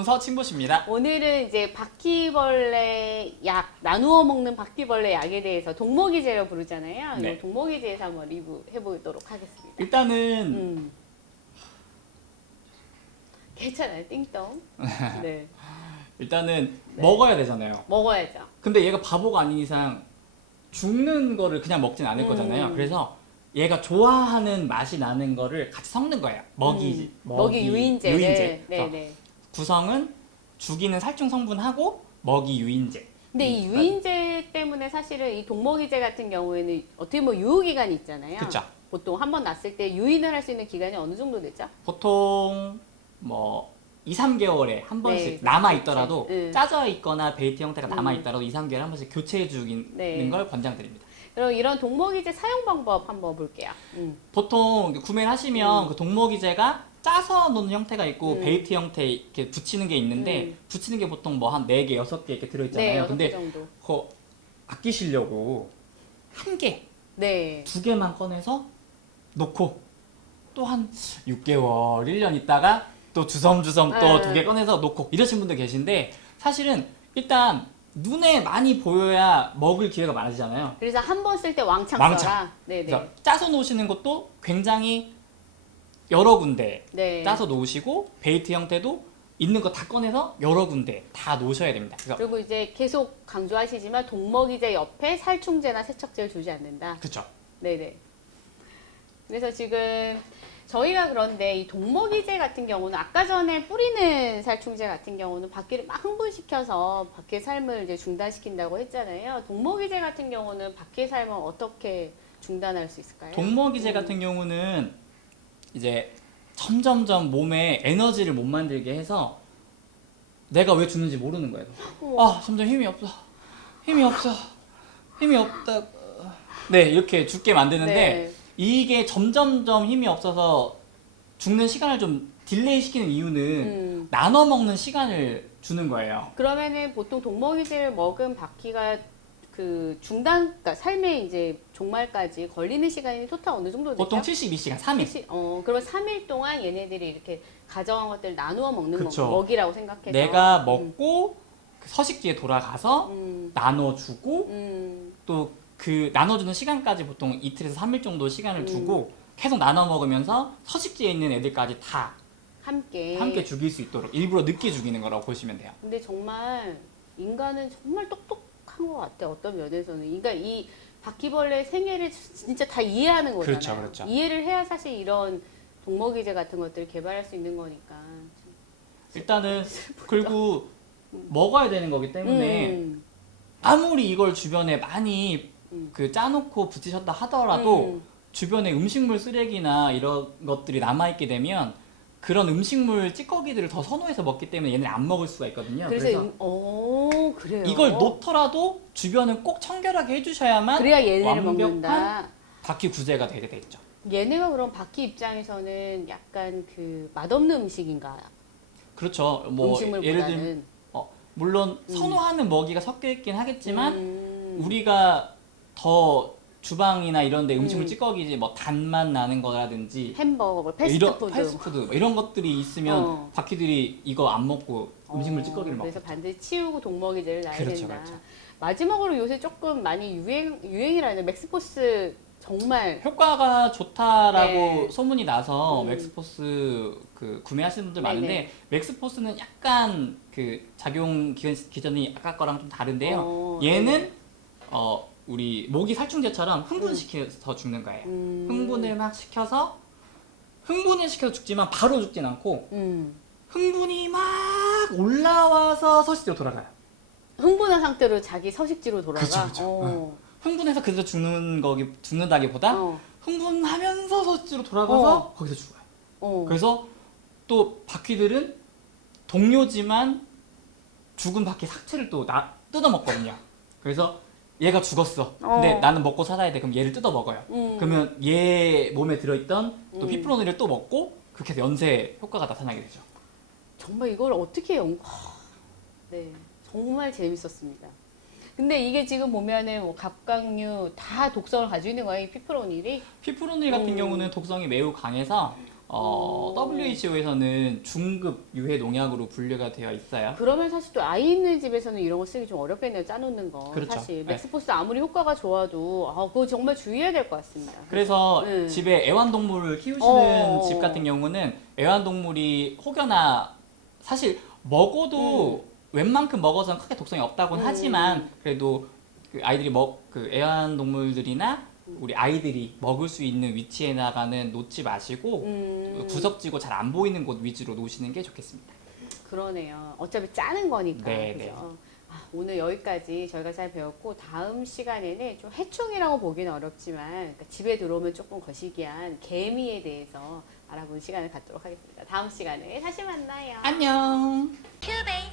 전문 서칭보십니다. 오늘은 이제 바퀴벌레 약 나누어 먹는 바퀴벌레 약에 대해서 동목이제라고 부르잖아요. 네. 이 동목이제에서 한번 리뷰해 보도록 하겠습니다. 일단은 음. 괜찮아요, 띵동. 네, 일단은 네. 먹어야 되잖아요. 먹어야죠. 근데 얘가 바보가 아닌 이상 죽는 거를 그냥 먹진 않을 음. 거잖아요. 그래서 얘가 좋아하는 맛이 나는 거를 같이 섞는 거예요. 먹이, 음. 먹이 유인제. 유인제. 네, 네, 그래서 네. 구성은 죽이는 살충 성분하고 먹이 유인제. 근데 이 음, 유인제 때문에 사실은 이 동목이제 같은 경우에는 어떻게 보면 유효 기간이 있잖아요. 그쵸. 보통 한 번 났을 때 유인을 할 수 있는 기간이 어느 정도 되죠? 보통 뭐 2, 3개월에 한 번씩 네, 남아 있더라도 네. 짜져 있거나 베이트 형태가 남아 음. 있더라도 2, 3개월에 한 번씩 교체해 주는 네. 걸 권장드립니다. 그럼 이런 동목이제 사용 방법 한번 볼게요. 음. 보통 구매를 하시면 음. 그 동목이제가 짜서 놓는 형태가 있고 음. 베이트 형태 이렇게 붙이는 게 있는데 음. 붙이는 게 보통 뭐 한 4개, 6개 이렇게 들어 네, 있잖아요. 여섯 개 근데 정도. 그거 아끼시려고 한 개, 네. 두 개만 꺼내서 놓고 또 한 6개월, 1년 있다가 또 주섬주섬 또 네. 두 개 꺼내서 놓고 이러신 분들 계신데 사실은 일단 눈에 많이 보여야 먹을 기회가 많아지잖아요. 그래서 한 번 쓸 때 왕창, 왕창. 써라. 네, 그래서 네. 짜서 놓으시는 것도 굉장히 여러 군데 네. 짜서 놓으시고 베이트 형태도 있는 거 다 꺼내서 여러 군데 다 놓으셔야 됩니다. 그래서 그리고 이제 계속 강조하시지만 동먹이제 옆에 살충제나 세척제를 두지 않는다. 그쵸. 네네. 그래서 지금 저희가 그런데 이 동먹이제 같은 경우는 아까 전에 뿌리는 살충제 같은 경우는 바퀴를 막 흥분시켜서 바퀴의 삶을 이제 중단시킨다고 했잖아요. 동먹이제 같은 경우는 바퀴의 삶을 어떻게 중단할 수 있을까요? 동먹이제 음. 같은 경우는 이제 점점점 몸에 에너지를 못 만들게 해서 내가 왜 죽는지 모르는 거예요. 아 점점 힘이 없어, 힘이 없어, 힘이 없다. 네 이렇게 죽게 만드는데 네. 이게 점점점 힘이 없어서 죽는 시간을 좀 딜레이 시키는 이유는 음. 나눠 먹는 시간을 주는 거예요. 그러면은 보통 동먹이제를 먹은 바퀴가 그 중단, 그러니까 삶의 이제 종말까지 걸리는 시간이 토탈 어느 정도 되죠? 보통 72시간, 3일. 시- 어, 그러면 3일 동안 얘네들이 이렇게 가져간 것들 나누어 먹는 그쵸. 먹, 먹이라고 생각해서 내가 먹고 그 서식지에 돌아가서 음, 나눠주고 음, 또 그 나눠주는 시간까지 보통 이틀에서 3일 정도 시간을 음. 두고 계속 나눠 먹으면서 서식지에 있는 애들까지 다 함께 함께 죽일 수 있도록 일부러 늦게 죽이는 거라고 보시면 돼요. 근데 정말 인간은 정말 똑똑 한것 같아 어떤 면에서는 그러니까 이 바퀴벌레 생애를 진짜 다 이해하는 거잖아요 그렇죠, 그렇죠. 이해를 해야 사실 이런 동먹이제 같은 것들을 개발할 수 있는 거니까 일단은 그리고 먹어야 되는 거기 때문에 음, 아무리 이걸 주변에 많이 음. 그 짜놓고 붙이셨다 하더라도 음. 주변에 음식물 쓰레기나 이런 것들이 남아있게 되면 그런 음식물 찌꺼기들을 더 선호해서 먹기 때문에 얘네를 안 먹을 수가 있거든요. 그래서, 그래서, 음, 오 그래요 이걸 놓더라도 주변은 꼭 청결하게 해주셔야만 그래야 얘네를 먹는다 바퀴 구제가 되게 돼 있죠. 얘네가 그럼 바퀴 입장에서는 약간 그 맛없는 음식인가? 그렇죠. 뭐 예를 들면 음식물보다는. 물론 음. 선호하는 먹이가 섞여 있긴 하겠지만 음. 우리가 더 주방이나 이런 데 음식물 음. 찌꺼기 뭐 단맛 나는 거라든지 햄버거, 이런 패스트푸드. 패스트푸드 뭐 이런 것들이 있으면 어. 바퀴들이 이거 안 먹고 음식물 어, 찌꺼기를 먹고 그래서 반드시 치우고 동먹이제를 놔야 그렇죠, 된다. 그렇죠. 마지막으로 요새 조금 많이 유행 유행이라는 맥스포스 정말 효과가 좋다라고 네. 소문이 나서 음. 맥스포스 그 구매하시는 분들 네네. 많은데 맥스포스는 약간 그 작용 기간 기전이 아까 거랑 좀 다른데요. 어, 얘는 어 우리 모기 살충제처럼 흥분시켜서 죽는 거예요. 음. 흥분을 막 시켜서 흥분을 시켜서 죽지만 바로 죽진 않고 음. 흥분이 막 올라와서 서식지로 돌아가요. 흥분한 상태로 자기 서식지로 돌아가. 그쵸, 그쵸. 어. 흥분해서 그래서 죽는 거기 죽는다기보다 어. 흥분하면서 서식지로 돌아가서 어. 거기서 죽어요. 어. 그래서 또 바퀴들은 동료지만 죽은 바퀴 삭체를 또 나, 뜯어 먹거든요. 그래서 얘가 죽었어. 근데 어. 나는 먹고 살아야 돼. 그럼 얘를 뜯어 먹어요. 음. 그러면 얘 몸에 들어있던 또 음. 피프로니를 또 먹고 그렇게 해서 연쇄 효과가 나타나게 되죠. 정말 이걸 어떻게 연? 하, 네, 정말 재밌었습니다. 근데 이게 지금 보면은 뭐 갑각류 다 독성을 가지고 있는 거예요, 이 피프로닐이. 피프로닐 같은 음. 경우는 독성이 매우 강해서 어, 오. WHO에서는 중급 유해 농약으로 분류가 되어 있어요. 그러면 사실 또 아이 있는 집에서는 이런 거 쓰기 좀 어렵겠네요. 짜놓는 거. 그렇죠. 사실 네. 맥스포스 아무리 효과가 좋아도 아, 그거 정말 주의해야 될 것 같습니다. 그래서 네. 집에 애완동물을 키우시는 어. 집 같은 경우는 애완동물이 혹여나 사실 먹어도 웬만큼 먹어서는 크게 독성이 없다고는 음. 하지만 그래도 그 아이들이 먹 그 애완동물들이나 우리 아이들이 먹을 수 있는 위치에다가는 놓지 마시고 음, 구석지고 잘 안 보이는 곳 위주로 놓으시는 게 좋겠습니다. 그러네요. 어차피 짜는 거니까. 네, 그죠? 아, 오늘 여기까지 저희가 잘 배웠고 다음 시간에는 좀 해충이라고 보기는 어렵지만 그러니까 집에 들어오면 조금 거시기한 개미에 대해서 알아보는 시간을 갖도록 하겠습니다. 다음 시간에 다시 만나요. 안녕. 큐베이